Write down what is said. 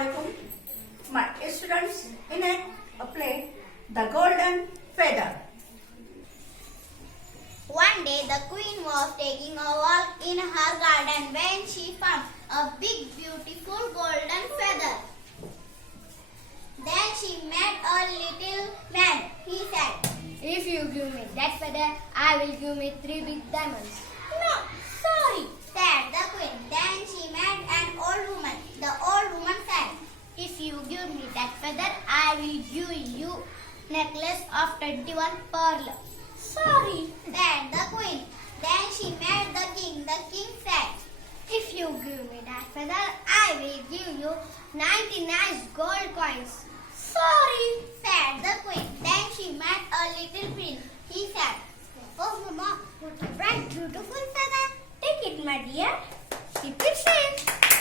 Assalamualaikum, my students. In a play, The Golden Feather. One day the queen was taking a walk in her garden when she found a big beautiful golden feather. Then she met a little man. He said, "If you give me that feather, I will give me 3 big diamonds." "No, sorry," said the queen. Then she met an old woman. The old woman said, "If you give me that feather, I will give you necklace of 21 pearls." "Sorry," said the queen. Then she met the king. The king said, "If you give me that feather, I will give you 99 gold coins." "Sorry," said the queen. Then she met a little prince. He said, "Oh, Mama, what a bright, beautiful feather. Take it, my dear. Keep it safe."